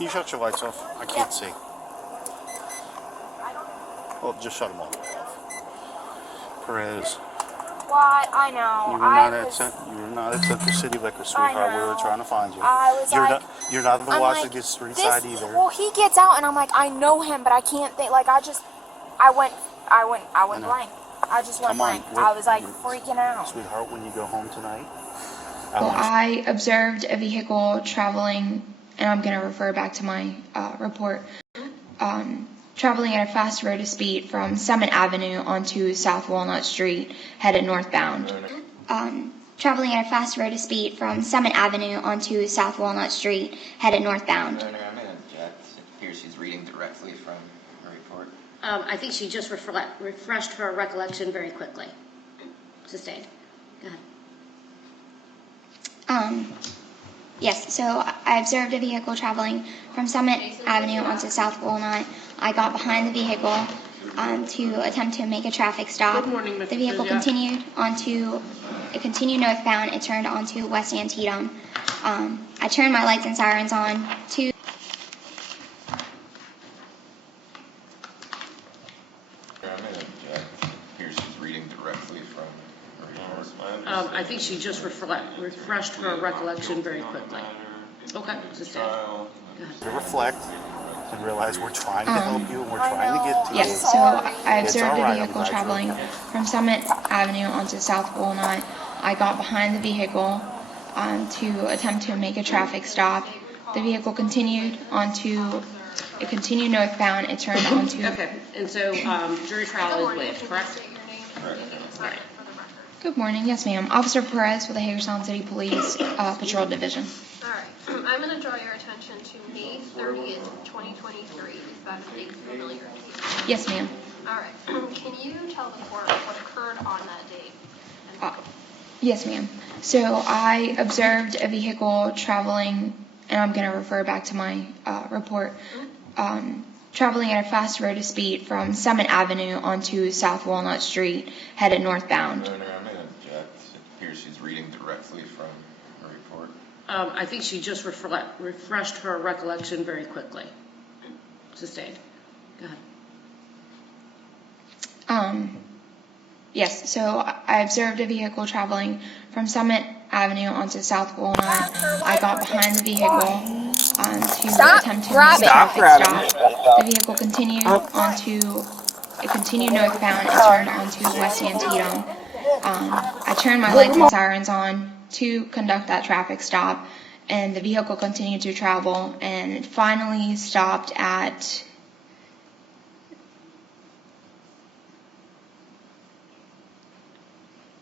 Can you shut your lights off? I can't see. Well, just shut them all off. Perez. Why? I know. You were not at Center City Liquor, sweetheart. We were trying to find you. You're not the watch the street side either. Well, he gets out, and I'm like, I know him, but I can't think. Like, I went blank. I just went blank. I was like freaking out. Sweetheart, when you go home tonight. Well, I observed a vehicle traveling, and I'm going to refer back to my report, traveling at a fast rate of speed from Summit Avenue onto South Walnut Street, headed northbound. Traveling at a fast rate of speed from Summit Avenue onto South Walnut Street, headed northbound. No, I'm going to object. It appears she's reading directly from her report. I think she just refreshed her recollection very quickly. Sustained. Go ahead. Yes, so I observed a vehicle traveling from Summit Avenue onto South Walnut. I got behind the vehicle to attempt to make a traffic stop. Good morning, Mr. The vehicle continued northbound. It turned onto West Antietam. I turned my lights and sirens on to... I think she just refreshed her recollection very quickly. Okay, sustained. Go ahead. To reflect and realize we're trying to help you and we're trying to get to you. Yes, so I observed a vehicle traveling from Summit Avenue onto South Walnut. I got behind the vehicle to attempt to make a traffic stop. The vehicle continued northbound. It turned onto... Okay, and so jury trial is waived, correct? Correct. Right. Good morning. Yes, ma'am. Officer Perez with the Hagerstown City Police Patrol Division. All right. I'm going to draw your attention to May 30th, 2023. Is that a date familiar to you? Yes, ma'am. All right. Can you tell the court what occurred on that date? Yes, ma'am. So I observed a vehicle traveling, and I'm going to refer back to my report, traveling at a fast rate of speed from Summit Avenue onto South Walnut Street, headed northbound. No, I'm going to object. It appears she's reading directly from her report. I think she just refreshed her recollection very quickly. Sustained. Go ahead. Yes, so I observed a vehicle traveling from Summit Avenue onto South Walnut. I got behind the vehicle to attempt to make a traffic stop. The vehicle continued northbound. It turned onto West Antietam. I turned my lights and sirens on to conduct that traffic stop, and the vehicle continued to travel, and it finally stopped at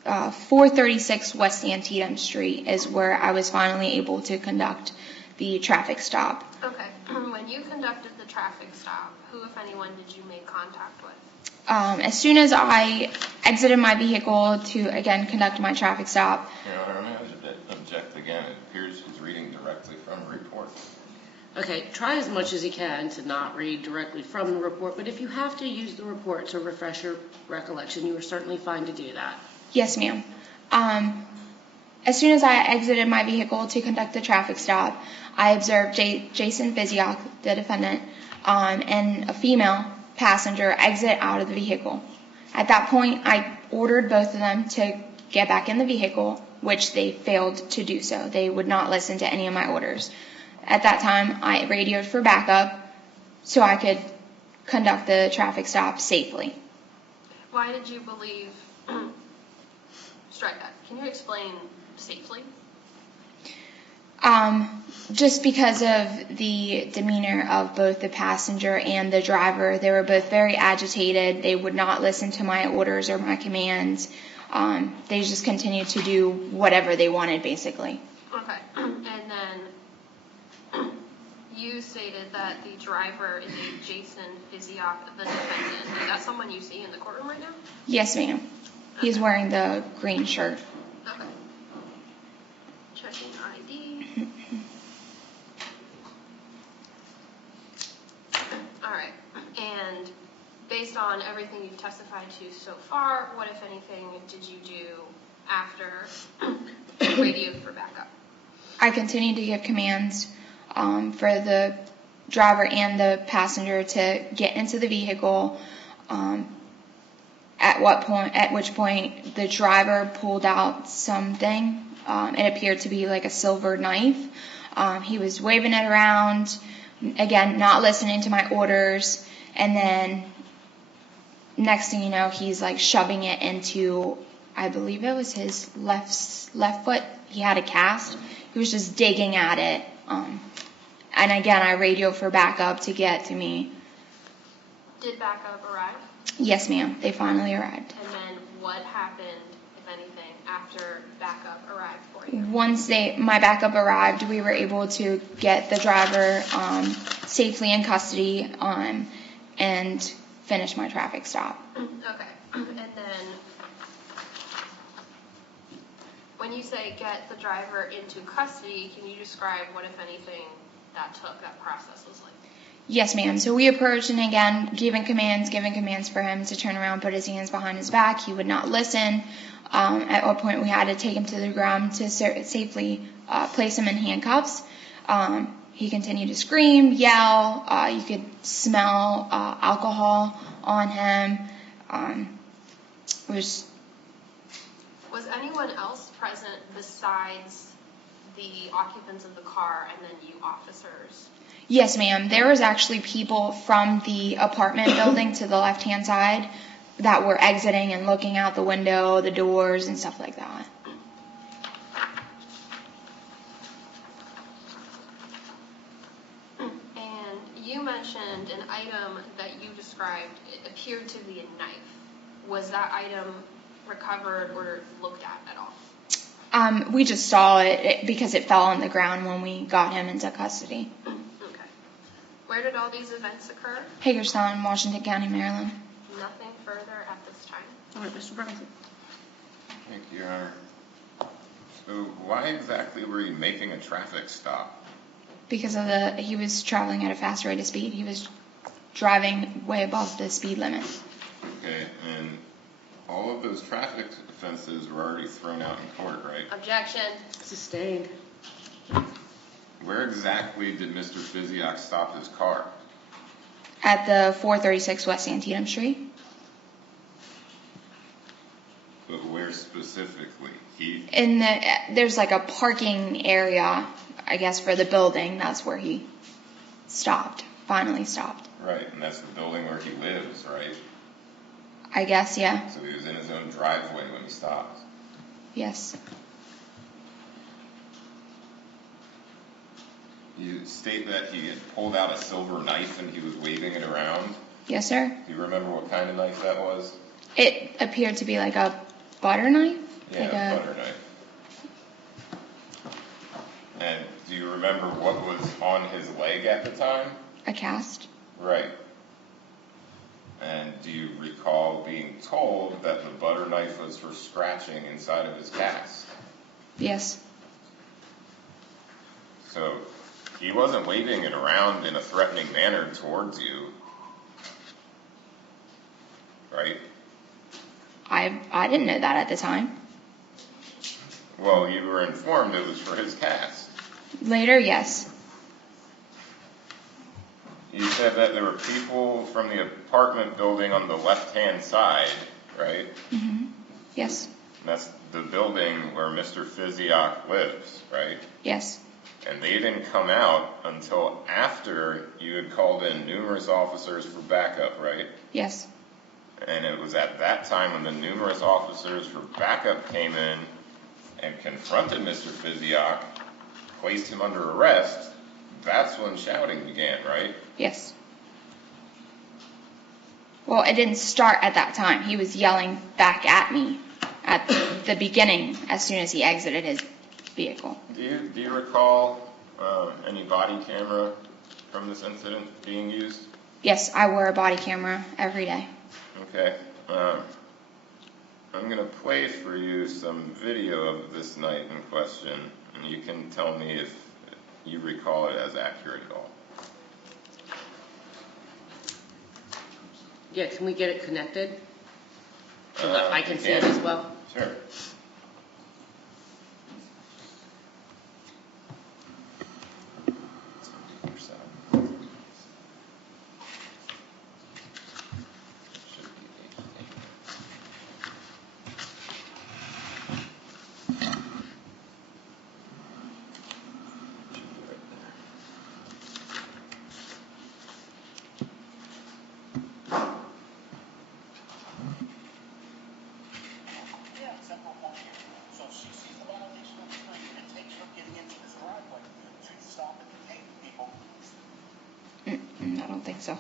436 West Antietam Street is where I was finally able to conduct the traffic stop. Okay. When you conducted the traffic stop, who, if anyone, did you make contact with? As soon as I exited my vehicle to, again, conduct my traffic stop. Your Honor, I'm going to object again. It appears she's reading directly from her report. Okay, try as much as you can to not read directly from the report, but if you have to use the report to refresh your recollection, you are certainly fine to do that. Yes, ma'am. As soon as I exited my vehicle to conduct the traffic stop, I observed Jason Physiognomy, the defendant, and a female passenger exit out of the vehicle. At that point, I ordered both of them to get back in the vehicle, which they failed to do so. They would not listen to any of my orders. At that time, I radioed for backup so I could conduct the traffic stop safely. Why did you believe... Strike that. Can you explain safely? Just because of the demeanor of both the passenger and the driver. They were both very agitated. They would not listen to my orders or my commands. They just continued to do whatever they wanted, basically. Okay. And then you stated that the driver is a Jason Physiognomy, the defendant. Is that someone you see in the courtroom right now? Yes, ma'am. He's wearing the green shirt. Okay. Checking ID. All right. And based on everything you've testified to so far, what, if anything, did you do after radioed for backup? I continued to give commands for the driver and the passenger to get into the vehicle. At which point the driver pulled out something. It appeared to be like a silver knife. He was waving it around, again, not listening to my orders, and then next thing you know, he's like shoving it into, I believe it was his left foot. He had a cast. He was just digging at it. And again, I radioed for backup to get to me. Did backup arrive? Yes, ma'am. They finally arrived. And then what happened, if anything, after backup arrived for you? Once my backup arrived, we were able to get the driver safely in custody and finish my traffic stop. Okay. And then when you say get the driver into custody, can you describe what, if anything, that process was like? Yes, ma'am. So we approached and again, giving commands for him to turn around, put his hands behind his back. He would not listen. At one point, we had to take him to the ground to safely place him in handcuffs. He continued to scream, yell. You could smell alcohol on him. Was anyone else present besides the occupants of the car and then you officers? Yes, ma'am. There was actually people from the apartment building to the left-hand side that were exiting and looking out the window, the doors, and stuff like that. And you mentioned an item that you described, it appeared to be a knife. Was that item recovered or looked at all? We just saw it because it fell on the ground when we got him into custody. Okay. Where did all these events occur? Hagerstown, Washington County, Maryland. Nothing further at this time. All right, Mr. Brunson. Thank you, Your Honor. So why exactly were you making a traffic stop? Because he was traveling at a fast rate of speed. He was driving way above the speed limit. Okay, and all of those traffic offenses were already thrown out in court, right? Objection. Sustained. Where exactly did Mr. Physiognomy stop his car? At the 436 West Antietam Street. But where specifically? There's like a parking area, I guess, for the building. That's where he finally stopped. Right, and that's the building where he lives, right? I guess, yeah. So he was in his own driveway when he stopped. Yes. You state that he had pulled out a silver knife and he was waving it around. Yes, sir. Do you remember what kind of knife that was? It appeared to be like a butter knife. Yeah, like a butter knife. And do you remember what was on his leg at the time? A cast. Right. And do you recall being told that the butter knife was for scratching inside of his cast? Yes. So he wasn't waving it around in a threatening manner towards you, right? I didn't know that at the time. Well, you were informed it was for his cast. Later, yes. You said that there were people from the apartment building on the left-hand side, right? Mm-hmm. Yes. And that's the building where Mr. Physiognomy lives, right? Yes. And they didn't come out until after you had called in numerous officers for backup, right? Yes. And it was at that time when the numerous officers for backup came in and confronted Mr. Physiognomy, placed him under arrest. That's when shouting began, right? Yes. Well, it didn't start at that time. He was yelling back at me at the beginning as soon as he exited his vehicle. Do you recall any body camera from this incident being used? Yes, I wear a body camera every day. Okay. I'm going to play for you some video of this night in question, and you can tell me if you recall it as accurate at all. Yeah, can we get it connected? So that I can see it as well? Sure. don't think so.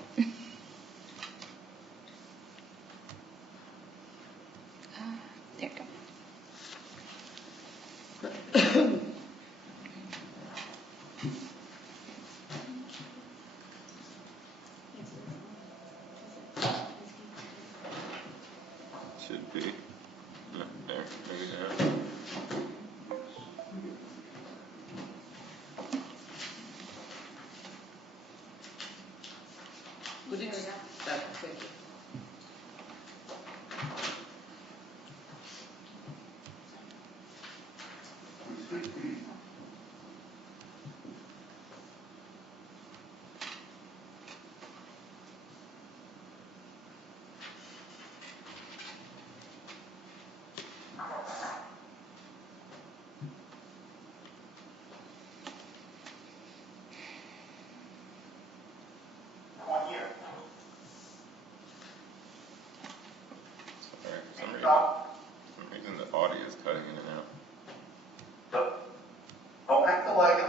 There you go. Should be. No, there, maybe not. Would you just, thank you. Sorry, for some reason the audio is cutting in and out. Don't act like it.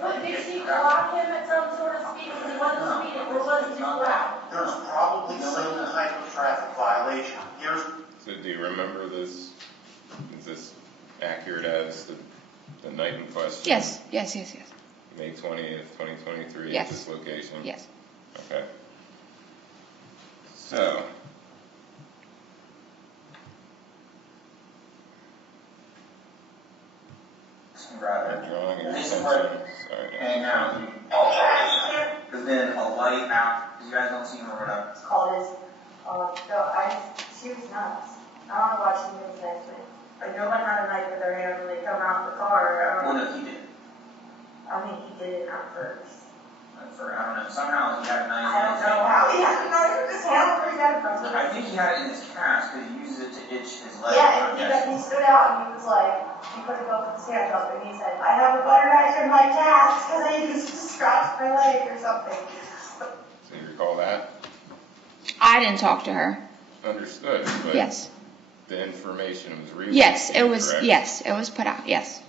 But did she clock him at some sort of speed because he wasn't speeding, or was it just loud? There's probably some type of traffic violation. So do you remember this? Is this accurate as the night in question? Yes. May 20th, 2023 Yes. at this location? Yes. Okay. So, I'm drawing your attention. Sorry. And there's been a light out. You guys don't see him or whatever. It's called his, she was nuts. I don't know why she was next to me. Like, no one had a knife in their hand when they come out of the car. Well, no, he did. I mean, he did it at first. I don't know. Somehow he had a knife. I don't know how he had a knife in his hand. Where he got it from. I think he had it in his cast because he uses it to itch his leg. Yeah, and he stood out and he was like, he couldn't go put his hands up, and he said, I have a butter knife in my cast because I used to scratch my leg or something. So you recall that? I didn't talk to her. Understood. But Yes. the information was relayed. Yes, to you, it was. correct? Yes, it was put out. Yes.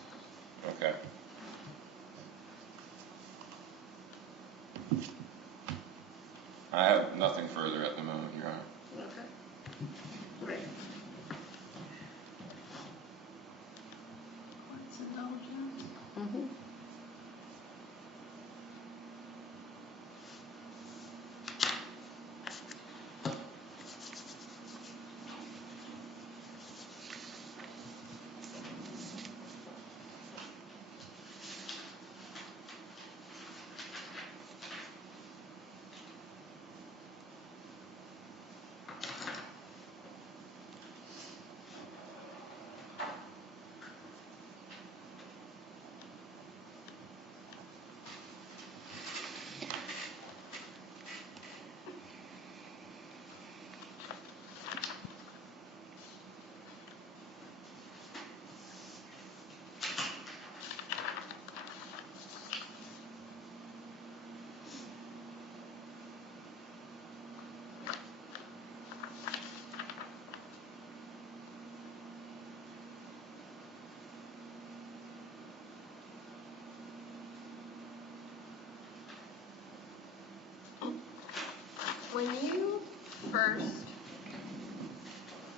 Okay. I have nothing further at the moment, Your Honor. Okay. Great. Mm-hmm. When you first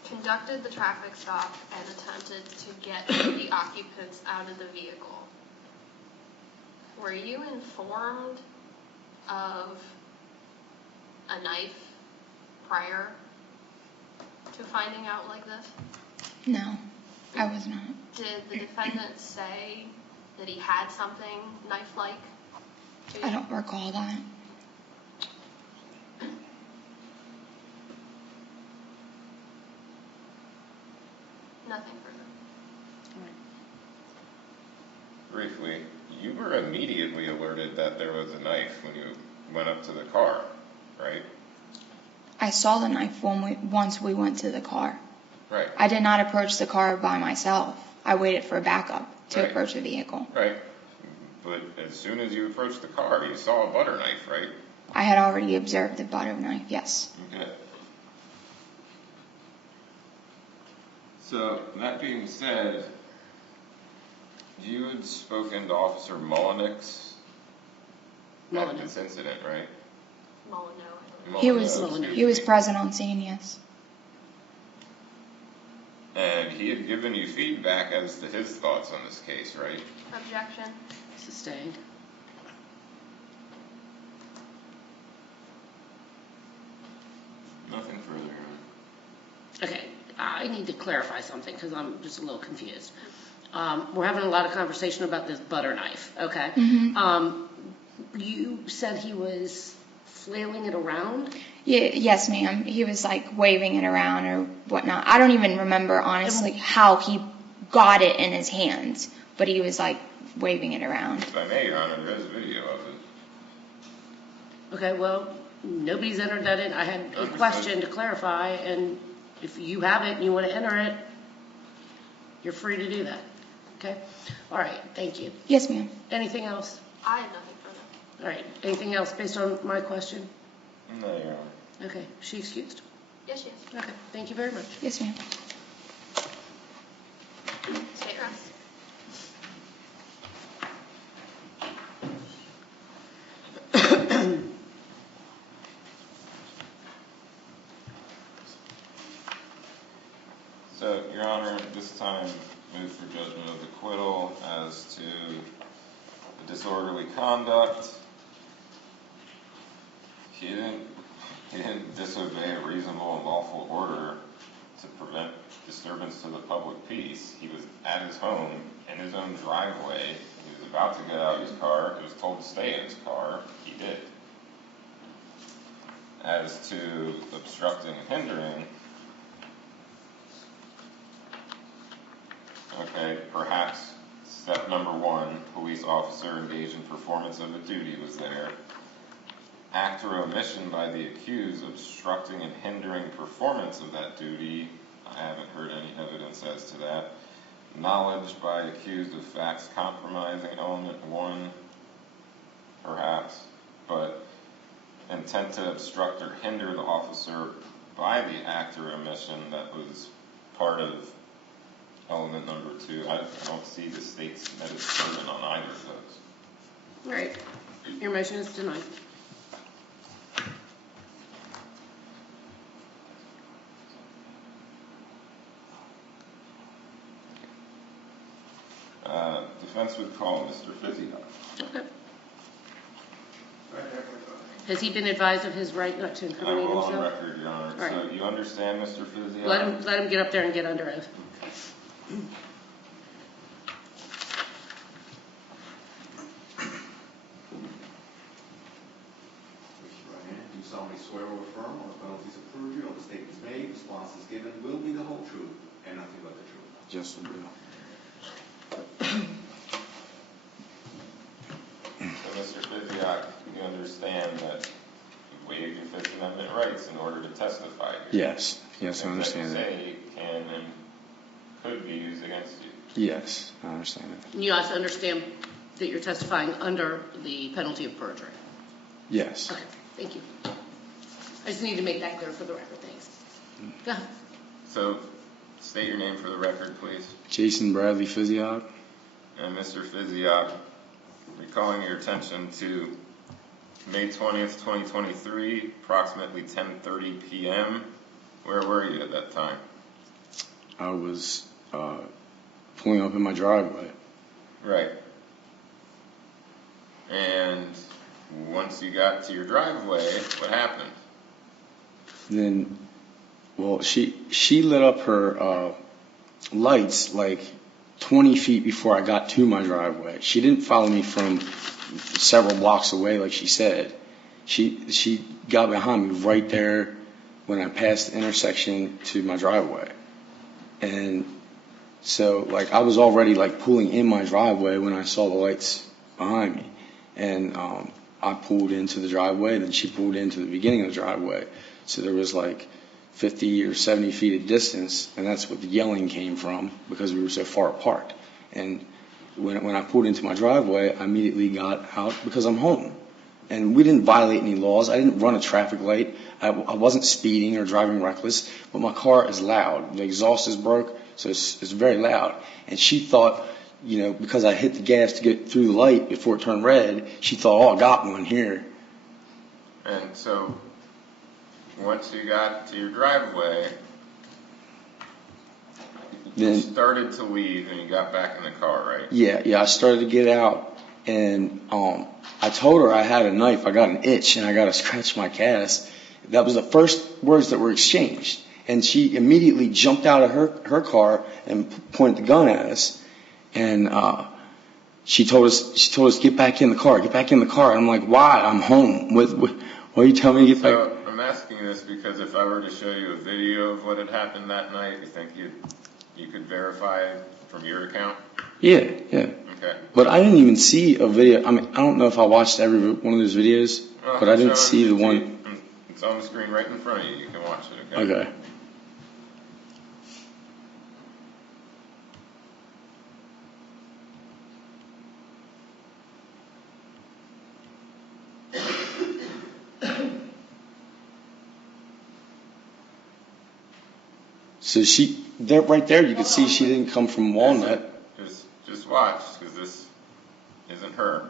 conducted the traffic stop and attempted to get the occupants out of the vehicle, were you informed of a knife prior to finding out like this? No, I was not. Did the defendant say that he had something knife-like to you? I don't recall that. Nothing further. Briefly, you were immediately alerted that there was a knife when you went up to the car, right? I saw the knife once we went to the car. Right. I did not approach the car by myself. I waited for backup to Right. approach the vehicle. Right. But as soon as you approached the car, you saw a butter knife, right? I had already observed the butter knife, yes. Okay. So, that being said, you had spoken to Officer Mullenix at this incident, right? Molyneux. He was present on scene, yes. And he had given you feedback as to his thoughts on this case, right? Objection. Sustained. Nothing further. Okay, I need to clarify something because I'm just a little confused. We're having a lot of conversation about this butter knife, okay? You said he was flailing it around? Yeah, yes, ma'am. He was like waving it around or whatnot. I don't even remember honestly how he got it in his hands, but he was like waving it around. If I may, Your Honor, there is video of it. Okay, well, nobody's entered that in. I had a question to clarify, and if you have it and you want to enter it, you're free to do that. Okay? All right, thank you. Yes, ma'am. Anything else? I have nothing further. All right, anything else based on my question? No, Your Honor. Okay, she excused? Yes, yes. Okay, thank you very much. Yes, ma'am. State rest. So, Your Honor, this time move for judgment of acquittal as to the disorderly conduct. He didn't disobey a reasonable and lawful order to prevent disturbance to the public peace. He was at his home, in his own driveway. He was about to get out of his car. He was told to stay in his car. He did. As to obstructing and hindering, okay, perhaps step number one, police officer engaged in performance of a duty was there. Act or omission by the accused obstructing and hindering performance of that duty. I haven't heard any evidence as to that. Knowledge by accused of facts compromising element one, perhaps, but intent to obstruct or hinder the officer by the act or omission, that was part of element number two. I don't see the state submitted burden on either of those. All right, your motion is denied. Defense would call Mr. Physiognomy. Okay. Has he been advised of his right not to incriminate himself? I'm on record, Your Honor. Right. So you understand, Mr. Physiognomy? Let him get up there and get under oath. Do solemnly swear or affirm on the penalties of perjury, on the statements made, responses given, will be the whole truth and nothing but the truth. Yes, I do. So, Mr. Physiognomy, you understand that you waived your Fifth Amendment rights in order to testify here? Yes. Yes, I understand that. That you say can and could be used against you? Yes, I understand that. You also understand that you're testifying under the penalty of perjury? Yes. Okay, thank you. I just need to make that clear for the record, thanks. Go ahead. So, state your name for the record, please. Jason Bradley Physiog. And Mr. Physiog, recalling your attention to May 20th, 2023, approximately 10:30 p.m., where were you at that time? I was pulling up in my driveway. Right. And once you got to your driveway, what happened? Then, well, she lit up her lights like 20 feet before I got to my driveway. She didn't follow me from several blocks away like she said. She got behind me right there when I passed the intersection to my driveway. And so, like, I was already, like, pulling in my driveway when I saw the lights behind me. And I pulled into the driveway, then she pulled into the beginning of the driveway. So there was, like, 50 or 70 feet of distance, and that's what the yelling came from because we were so far apart. And when I pulled into my driveway, I immediately got out because I'm home. And we didn't violate any laws. I didn't run a traffic light. I wasn't speeding or driving reckless, but my car is loud. The exhaust is broke, so it's very loud. And she thought, you know, because I hit the gas to get through the light before it turned red, she thought, oh, I got one here. And so, once you got to your driveway, you started to leave and you got back in the car, right? Yeah, I started to get out, and I told her I had a knife. I got an itch, and I got to scratch my cast. That was the first words that were exchanged. And she immediately jumped out of her car and pointed the gun at us. And she told us, get back in the car, get back in the car. And I'm like, why? I'm home. Why are you telling me to get back? So I'm asking this because if I were to show you a video of what had happened that night, you think you could verify from your account? Yeah. Okay. But I didn't even see a video. I mean, I don't know if I watched every one of those videos, but I didn't see the one. It's on the screen right in front of you. You can watch it, okay? Okay. So right there, you can see she didn't come from Walnut. Just watch, because this isn't her.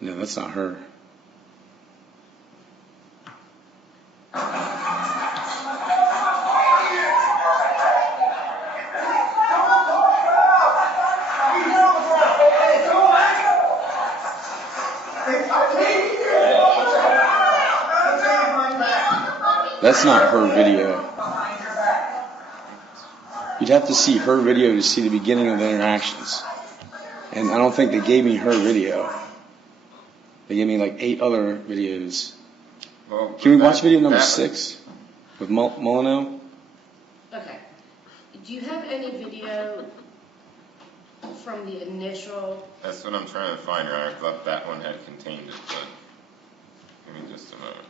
No, that's not her. That's not her video. You'd have to see her video to see the beginning of the interactions. And I don't think they gave me her video. They gave me like 8 other videos. Well, can we watch video number 6 with Molyneux? Okay. Do you have any video from the initial? That's what I'm trying to find, right? I thought that one had contained it, but give me just a moment.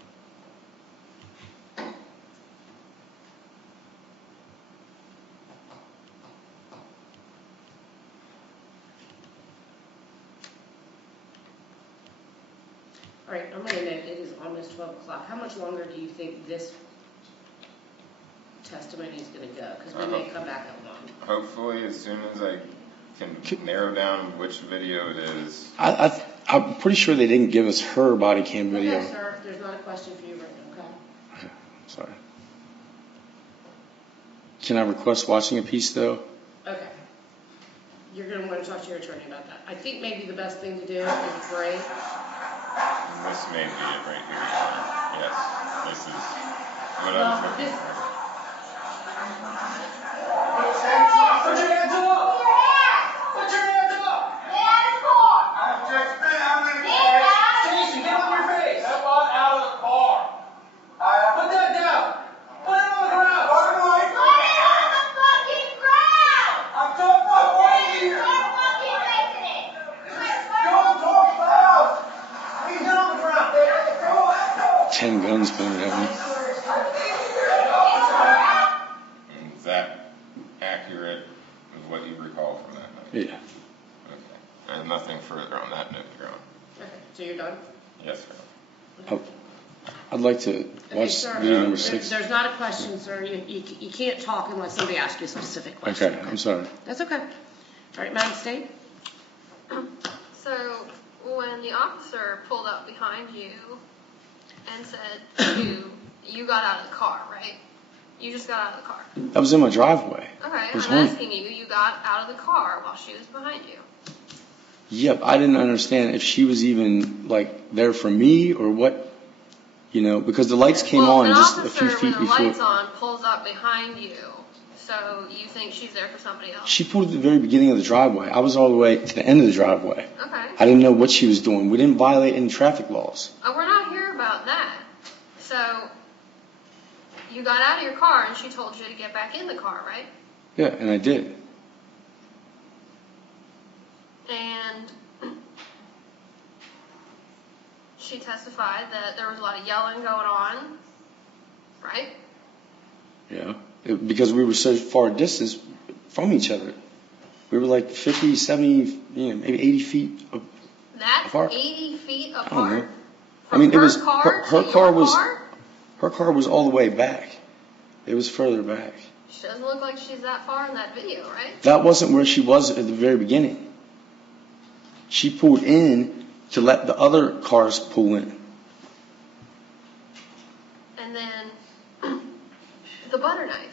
All right, I'm going to note it is almost 12 o'clock. How much longer do you think this testimony is going to go? Because we may come back at 1. Hopefully, as soon as I can narrow down which video it is. I'm pretty sure they didn't give us her body cam video. Okay, sir, there's not a question for you right now, okay? Okay, sorry. Can I request watching a piece, though? Okay. You're going to want to talk to your attorney about that. I think maybe the best thing to do is break. This may be it right here. Yes, this is what I was looking for. Put your hands up! Put your hands up! I'm just I'm in the car. Stacy, get on your face! Step out of the car. Put that down. Put it on the ground. Put it on the fucking ground. I'm talking about right here. You're fucking facing it. Don't talk loud. Please get on the ground. 10 guns pointed at me. Is that accurate with what you recall from that night? Yeah. Okay. And nothing further on that note, Your Honor. Okay, so you're done? Yes, sir. I'd like to watch sir, video number 6. There's not a question, sir. You can't talk unless somebody asks you a specific question. Okay, I'm sorry. That's okay. All right, Madam State? So, when the officer pulled up behind you and said you got out of the car, right? You just got out of the car. That was in my driveway. Okay, I'm home. asking you got out of the car while she was behind you. Yep, I didn't understand if she was even, like, there for me or what, you know, because the lights came on just a few feet When before. the lights on, pulls up behind you, so you think she's there for somebody else? She pulled at the very beginning of the driveway. I was all the way to the end of the driveway. Okay. I didn't know what she was doing. We didn't violate any traffic laws. Oh, we're not here about that. So, you got out of your car and she told you to get back in the car, right? Yeah, and I did. And she testified that there was a lot of yelling going on, right? Yeah. Because we were so far distance from each other. We were like 50, 70, maybe 80 feet That's apart. 80 feet I don't know. apart? I mean, it was Her her to car your was car? her car was all the way back. It was further back. She doesn't look like she's that far in that video, right? That wasn't where she was at the very beginning. She pulled in to let the other cars pull in. And then the butter knife.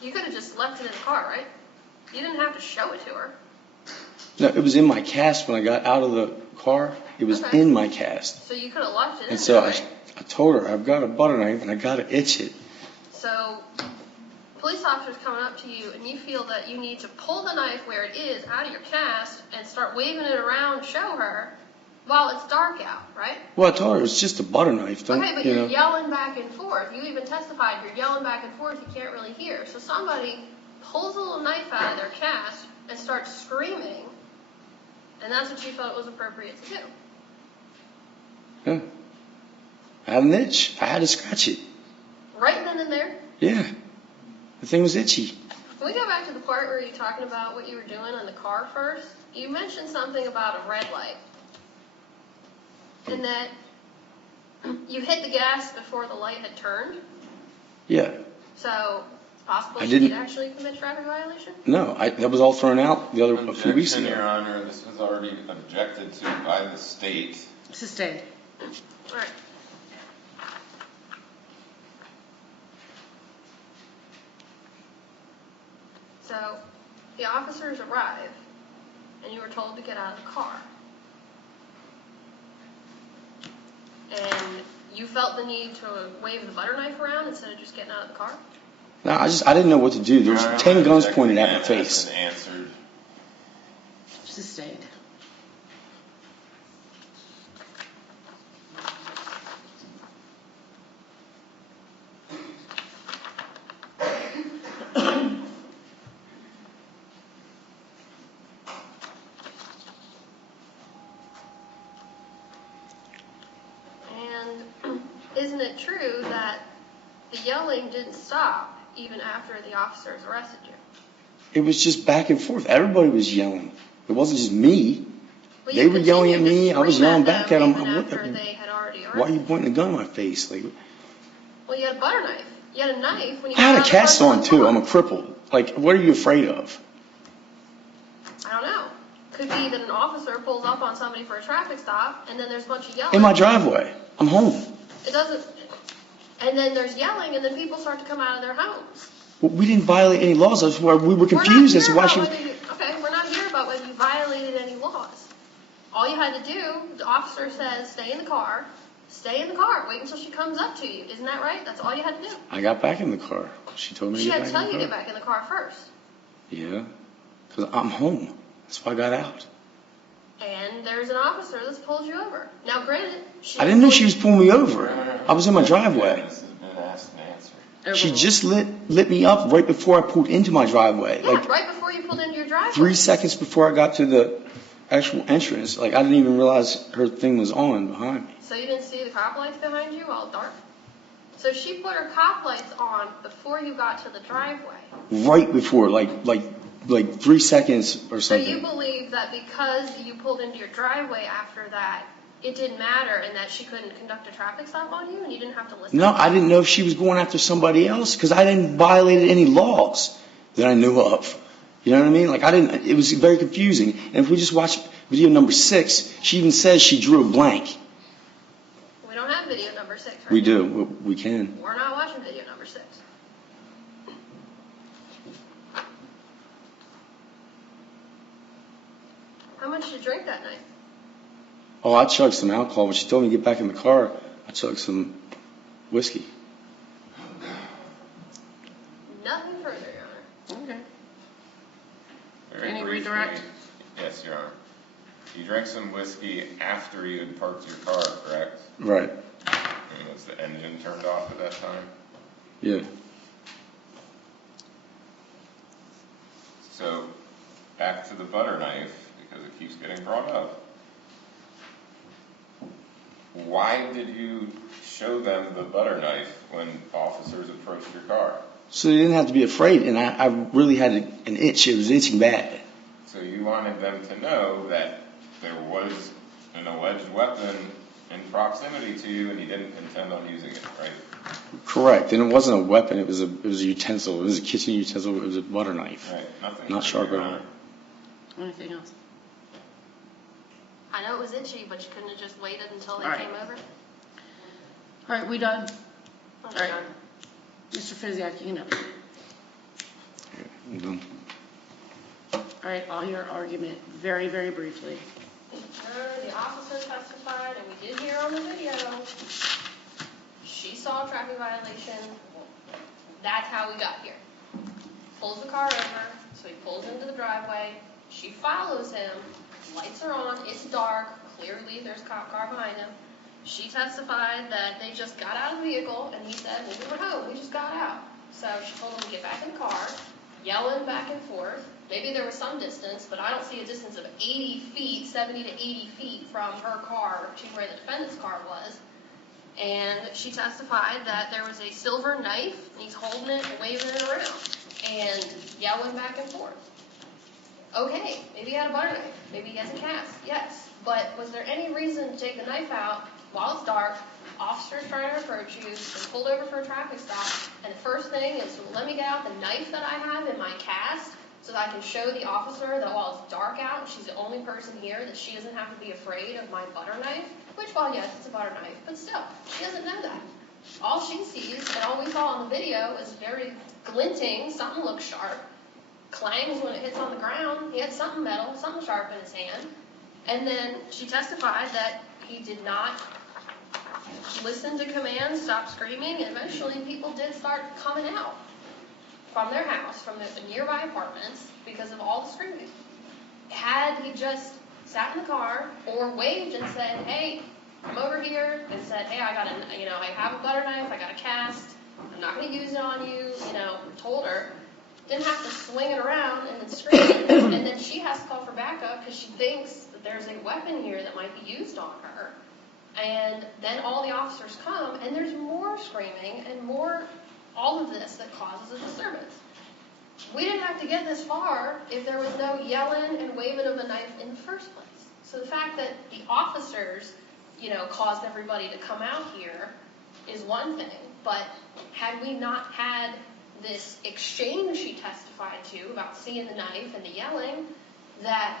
You could have just left it in the car, right? You didn't have to show it to her. No, it was in my cast when I got out of the car. It was Okay. in my cast. So you could have left it in And there, so right? I told her, I've got a butter knife and I got to itch it. So police officers coming up to you and you feel that you need to pull the knife where it is out of your cast and start waving it around, show her, while it's dark out, right? Well, I told her it was just a butter knife. Don't, Okay, but you're yelling back and forth. You even testified you're yelling back and forth. You can't really hear. So somebody pulls a little knife out of their cast and starts screaming, and that's what you felt was appropriate to do. Yeah. I had an itch. I had to scratch it. Right then and there. Yeah. The thing was itchy. Can we go back to the part where you're talking about what you were doing in the car first? You mentioned something about a red light. And that you hit the gas before the light had turned. Yeah. So it's possible I you didn't- did actually commit traffic violation? No, that was all thrown out a few weeks Objection, ago. Your Honor, this was already objected to by the state. Sustained. All right. So the officers arrive, and you were told to get out of the car. And you felt the need to wave the butter knife around instead of just getting out of the car? No, I didn't know what to do. There was Your Honor, 10 guns objection pointed at my has face. been answered. Sustained. And isn't it true that the yelling didn't stop even after the officers arrested you? It was just back and forth. Everybody was yelling. It wasn't just me. Well, They you were yelling at continued me. to I was scream yelling back at them. even after they had already arrested Why are you pointing a gun in my face? Like, Well, you had a butter knife. You had a knife when you I had got a out of the cast front on of the too. car. I'm a cripple. Like, what are you afraid of? I don't know. Could be that an officer pulls up on somebody for a traffic stop, and then there's a bunch of yelling. In my driveway. I'm home. It doesn't. And then there's yelling, and then people start to come out of their homes. Well, we didn't violate any laws. That's why we were We're not confused as here to why about she was. whether you, okay, we're not here about whether you violated any laws. All you had to do, the officer says, stay in the car. Stay in the car. Wait until she comes up to you. Isn't that right? That's all you had to do. I got back in the car. She told me She to had get to back tell in you the to car. get back in the car first. Yeah. Because I'm home. That's why I got out. And there's an officer that's pulled you over. Now, granted, I didn't know she was pulling me over. I was in my driveway. This has been asked and answered. She just lit me up right before I pulled into my driveway. Yeah, Like right before you pulled into your driveway. 3 seconds before I got to the actual entrance. Like, I didn't even realize her thing was on behind me. So you didn't see the cop lights behind you while dark? So she put her cop lights on before you got to the driveway. Right before, like 3 seconds or So something. you believe that because you pulled into your driveway after that, it didn't matter and that she couldn't conduct a traffic stop on you and you didn't have to listen? No, I didn't know if she was going after somebody else because I didn't violate any laws that I knew of. You know what I mean? Like, it was very confusing. And if we just watch video number 6, she even says she drew a blank. We don't have video number 6, right? We do. We can. We're not watching video number 6. How much did you drink that night? Oh, I chugged some alcohol. When she told me to get back in the car, I chugged some whiskey. Nothing further, Your Honor. Okay. Very Any briefly, redirect? Yes, Your Honor. You drank some whiskey after you had parked your car, correct? Right. And was the engine turned off at that time? Yeah. So, back to the butter knife, because it keeps getting brought up. Why did you show them the butter knife when officers approached your car. So they didn't have to be afraid, and I really had an itch. It was itching bad. So you wanted them to know that there was an alleged weapon in proximity to you, and you didn't intend on using it, right? Correct, and it wasn't a weapon. It was a utensil. It was a kitchen utensil. It was a butter knife. Right. Nothing. Not sharp at all. Anything else? I know it was itchy, but you couldn't have just waited until they All right. came over? All right, we done? I'm All right. done. Mr. Physiak, you know. I'm done. All right, I'll hear argument very, very briefly. The officer testified, and we did hear on the video, she saw a traffic violation. That's how we got here. Pulls the car over, so he pulls into the driveway. She follows him. Lights are on. It's dark. Clearly, there's a cop car behind him. She testified that they just got out of the vehicle, and he said, well, we were home. We just got out. So she told him to get back in the car, yelling back and forth. Maybe there was some distance, but I don't see a distance of 80 feet, 70 to 80 feet from her car to where the defendant's car was. And she testified that there was a silver knife, and he's holding it and waving it around and yelling back and forth. Okay, maybe he had a butter knife. Maybe he has a cast. Yes. But was there any reason to take the knife out while it's dark, officers trying to approach you, and pulled over for a traffic stop, and the first thing is, let me get out the knife that I have in my cast so that I can show the officer that while it's dark out, she's the only person here, that she doesn't have to be afraid of my butter knife? Which, well, yes, it's a butter knife, but still, she doesn't know that. All she sees, and all we saw on the video, is very glinting, something looks sharp, clangs when it hits on the ground. He had something metal, something sharp in his hand. And then she testified that he did not listen to commands, stop screaming, and eventually people did start coming out from their house, from the nearby apartments, because of all the screaming. Had he just sat in the car or waved and said, hey, come over here, and said, hey, I have a butter knife, I got a cast, I'm not going to use it on you, told her, didn't have to swing it around and then scream, and then she has to call for backup because she thinks that there's a weapon here that might be used on her. And then all the officers come, and there's more screaming and more all of this that causes a disturbance. We didn't have to get this far if there was no yelling and waving of a knife in the first place. So the fact that the officers, caused everybody to come out here is one thing, but had we not had this exchange she testified to about seeing the knife and the yelling, that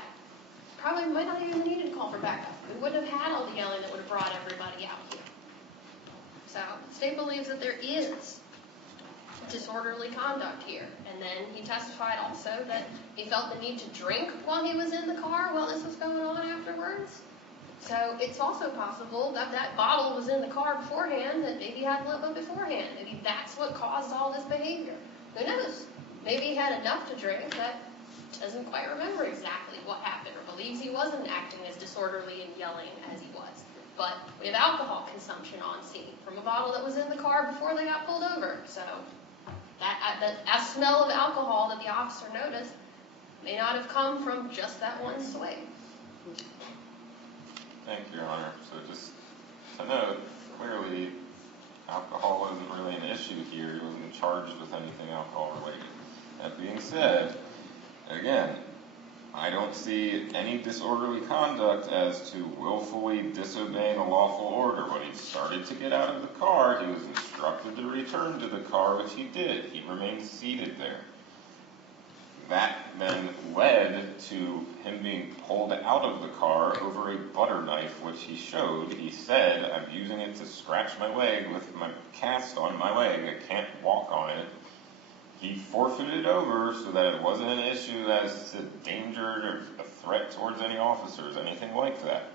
probably might not even needed to call for backup. We wouldn't have had all the yelling that would have brought everybody out here. So the state believes that there is disorderly conduct here. And then he testified also that he felt the need to drink while he was in the car while this was going on afterwards. So it's also possible that that bottle was in the car beforehand, that maybe he had a little bit beforehand. Maybe that's what caused all this behavior. Who knows? Maybe he had enough to drink that doesn't quite remember exactly what happened, or believes he wasn't acting as disorderly and yelling as he was. But we have alcohol consumption on scene from a bottle that was in the car before they got pulled over. So that smell of alcohol that the officer noticed may not have come from just that one swing. Thank you, Your Honor. So just to note, clearly alcohol isn't really an issue here. He wasn't charged with anything alcohol related. That being said, again, I don't see any disorderly conduct as to willfully disobeying a lawful order. When he started to get out of the car, he was instructed to return to the car, which he did. He remained seated there. That then led to him being pulled out of the car over a butter knife, which he showed. He said, I'm using it to scratch my leg with my cast on my leg. I can't walk on it. He forfeited it over so that it wasn't an issue as to danger or a threat towards any officers, anything like that.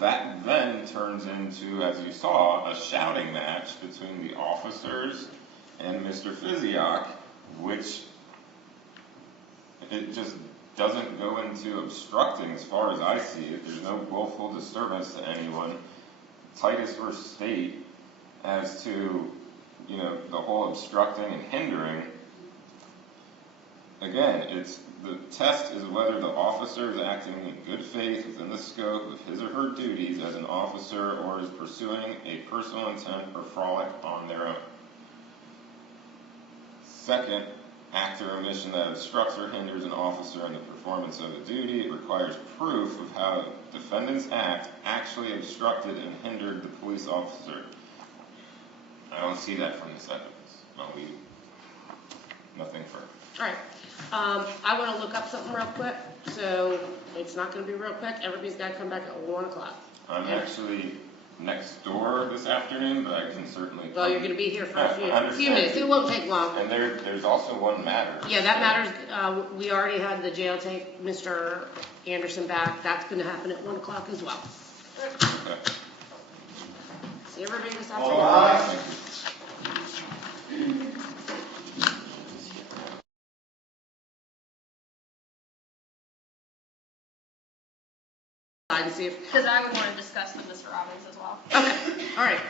That then turns into, as you saw, a shouting match between the officers and Mr. Physiognomy, which it just doesn't go into obstructing as far as I see it. There's no willful disturbance to anyone. Titus v. State as to the whole obstructing and hindering, again, the test is whether the officer is acting in good faith within the scope of his or her duties as an officer or is pursuing a personal intent or frolic on their own. Second, act or omission that obstructs or hinders an officer in the performance of a duty. It requires proof of how a defendant's act actually obstructed and hindered the police officer. I don't see that from this evidence. I'll leave nothing further. All right. I want to look up something real quick, so it's not going to be real quick. Everybody's got to come back at 1 o'clock. I'm actually next door this afternoon, but I can certainly Well, you're going to be here for a I few minutes. It won't take long. And there's also one matter. Yeah, that matters. We already had the jail take Mr. Anderson back. That's going to happen at 1 o'clock as well. Okay. See everybody this All afternoon. right. And see if Because I would want to discuss with Mr. Robbins as well. Okay, all right.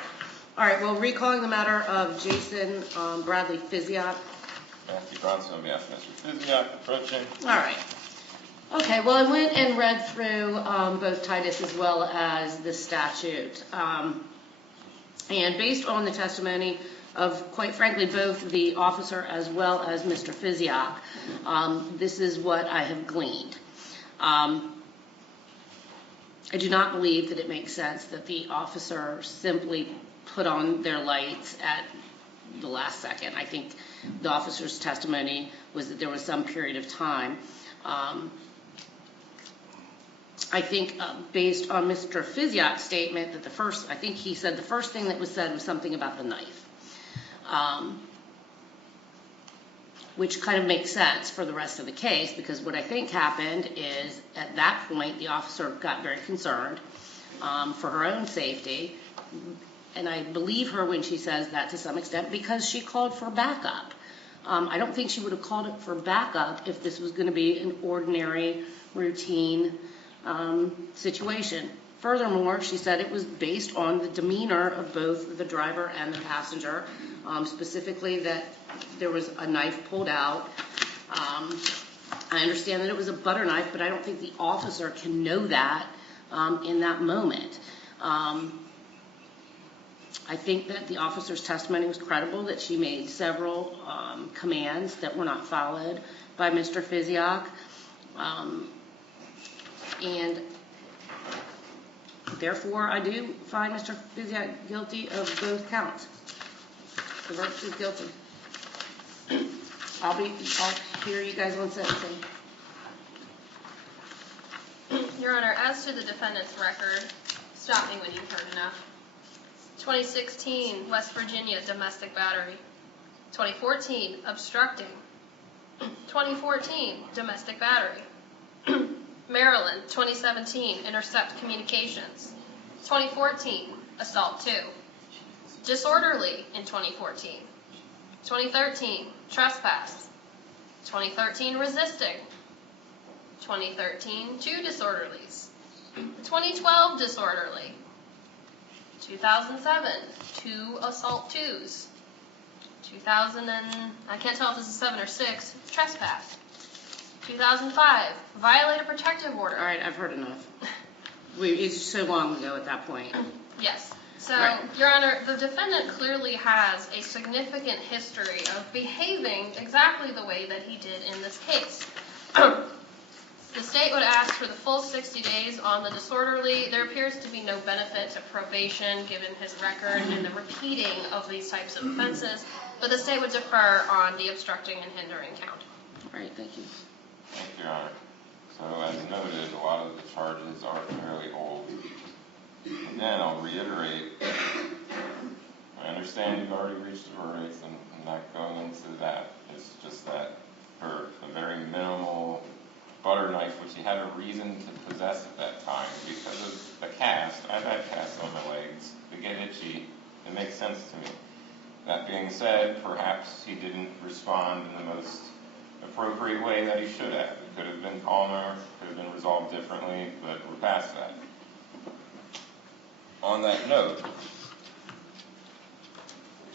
All right, well, recalling the matter of Jason Bradley Physiognomy. Matthew Bronson on behalf of Mr. Physiognomy approaching. All right. Okay, well, I went and read through both Titus as well as the statute. And based on the testimony of, quite frankly, both the officer as well as Mr. Physiognomy, this is what I have gleaned. I do not believe that it makes sense that the officer simply put on their lights at the last second. I think the officer's testimony was that there was some period of time. I think based on Mr. Physiognomy's statement that I think he said the first thing that was said was something about the knife. Which kind of makes sense for the rest of the case, because what I think happened is at that point the officer got very concerned for her own safety, and I believe her when she says that to some extent because she called for backup. I don't think she would have called it for backup if this was going to be an ordinary, routine situation. Furthermore, she said it was based on the demeanor of both the driver and the passenger, specifically that there was a knife pulled out. I understand that it was a butter knife, but I don't think the officer can know that in that moment. I think that the officer's testimony was credible, that she made several commands that were not followed by Mr. Physiognomy. And therefore, I do find Mr. Physiognomy guilty of both counts. The verdict is guilty. I'll hear you guys on sentencing. Your Honor, as to the defendant's record, stop me when you've heard enough. 2016, West Virginia, domestic battery. 2014, obstructing. 2014, domestic battery. Maryland, 2017, intercept communications. 2014, assault 2. Disorderly in 2014. 2013, trespass. 2013, resisting. 2013, 2 disorderlies. 2012, disorderly. 2007, 2 assault 2s. 2000 and, I can't tell if this is 7 or 6, trespass. 2005, violate a protective order. All right, I've heard enough. It's so long ago at that point. Yes. So, Right. Your Honor, the defendant clearly has a significant history of behaving exactly the way that he did in this case. The state would ask for the full 60 days on the disorderly. There appears to be no benefit to probation given his record and the repeating of these types of offenses, but the state would defer on the obstructing and hindering count. All right, thank you. Thank you, Your Honor. So as noted, a lot of the charges are fairly old. Again, I'll reiterate, I understand you've already reached a verdict, and I'm not going into that. It's just that for a very minimal butter knife, which he had a reason to possess at that time because of the cast. I've had casts on my legs. They get itchy. It makes sense to me. That being said, perhaps he didn't respond in the most appropriate way that he should have. It could have been calmer, could have been resolved differently, but we're past that. On that note,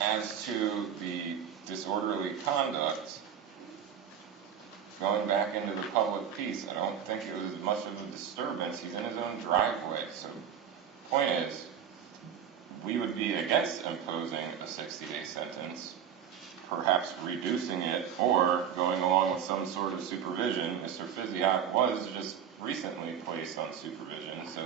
as to the disorderly conduct, going back into the public peace. I don't think it was much of a disturbance. He's in his own driveway. So, point is, we would be against imposing a 60-day sentence, perhaps reducing it, or going along with some sort of supervision. Mr. Physiognomy was just recently placed on supervision, so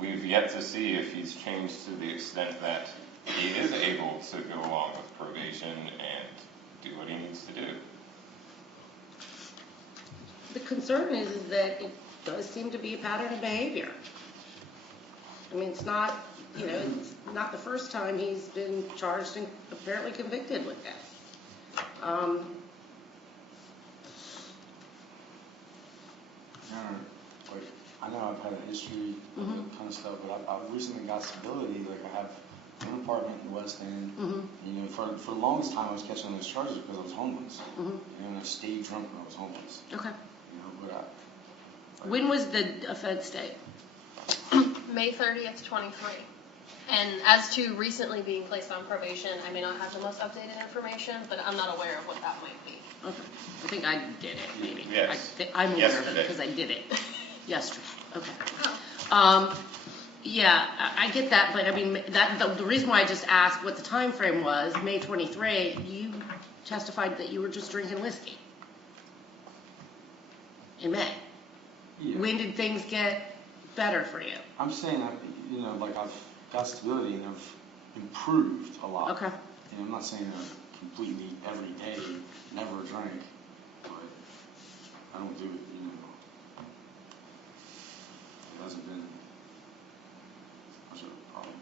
we've yet to see if he's changed to the extent that he is able to go along with probation and do what he needs to do. The concern is that it does seem to be a pattern of behavior. I mean, it's not, it's not the first time he's been charged and apparently convicted with this. I know I've had a history of that kind of stuff, but I've recently got stability. Like, I have an apartment in the West End. For the longest time I was catching those charges because I was homeless. And I stayed drunk when I was homeless. Okay. But when was the offense date? May 30th, 23. And as to recently being placed on probation, I may not have the most updated information, but I'm not aware of what that might be. Okay. I think I did it, maybe. Yes. I'm aware of it because I did it yesterday. Okay. Yeah, I get that, but I mean, the reason why I just asked what the time frame was, May 23, you testified that you were just drinking whiskey in May. yeah. When did things get better for you? I'm saying that, like, I've got stability and I've improved a lot. Okay. I'm not saying that completely every day, never drank, but I don't do it, it hasn't been much of a problem.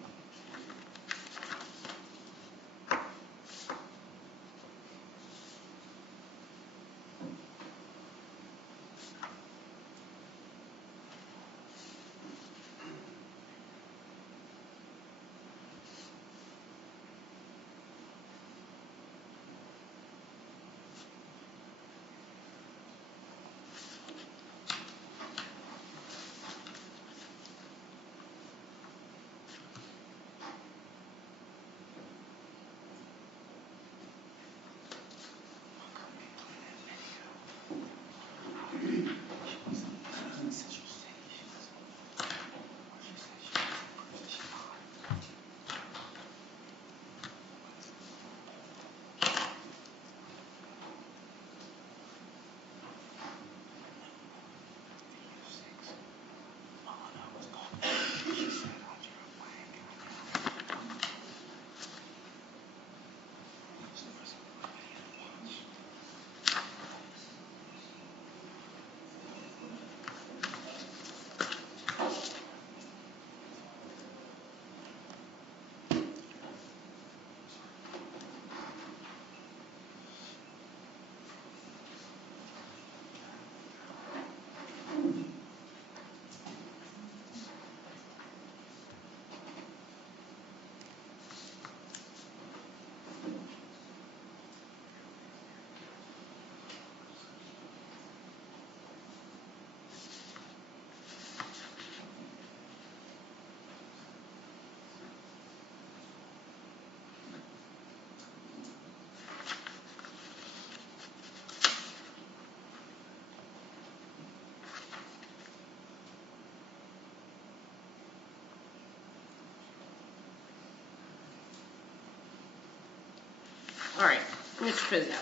All right, Mr. Physiognomy.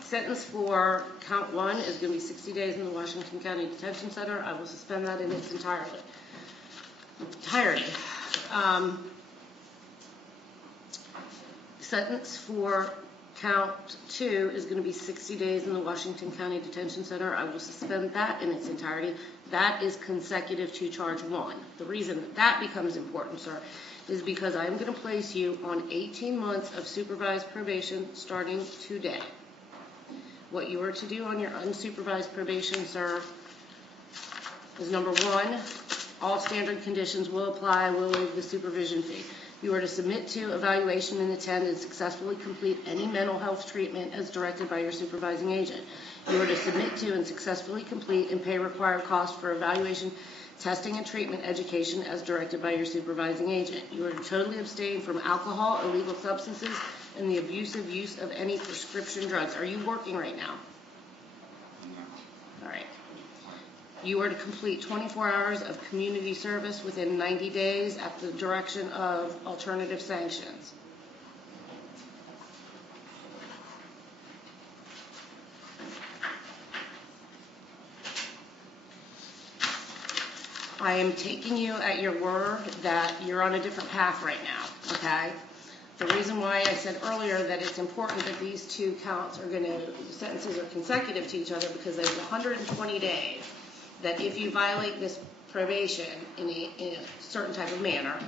Sentence for count 1 is going to be 60 days in the Washington County Detention Center. I will suspend that in its entirety. Sentence for count 2 is going to be 60 days in the Washington County Detention Center. I will suspend that in its entirety. That is consecutive to charge 1. The reason that becomes important, sir, is because I'm going to place you on 18 months of supervised probation starting today. What you are to do on your unsupervised probation, sir, is number 1, all standard conditions will apply, will waive the supervision fee. You are to submit to evaluation and attend and successfully complete any mental health treatment as directed by your supervising agent. You are to submit to and successfully complete and pay required costs for evaluation, testing, and treatment education as directed by your supervising agent. You are to totally abstain from alcohol, illegal substances, and the abusive use of any prescription drugs. Are you working right now? You are to complete 24 hours of community service within 90 days at the direction of alternative sanctions. I am taking you at your word that you're on a different path right now, okay? The reason why I said earlier that it's important that these two counts are sentences are consecutive to each other, because there's 120 days that if you violate this probation in a certain type of manner,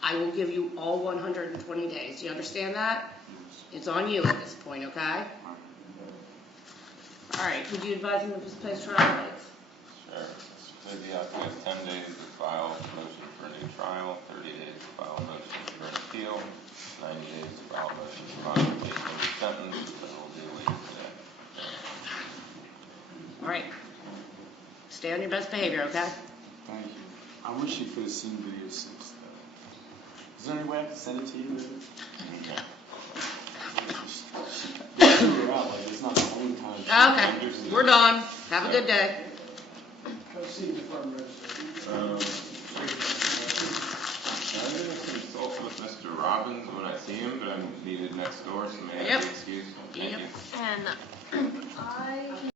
I will give you all 120 days. You understand that? It's on you at this point, okay? All right, would you advise him of his post trial rights? Sure. Physiognomy has 10 days to file a motion for a new trial, 30 days to file a motion for an appeal, 90 days to file a motion for modification of the sentence, which I will do later today. All right. Stay on your best behavior, okay? Thank you. I wish you could have seen video 6, though. Is there any way I can send it to you? They threw her out, like, it's not the only time. Okay, we're done. Have a good day. Go see the firm register. I'm going to consult with Mr. Robbins when I see him, but I'm needed next door, so may I have the excuse? Thank you. And I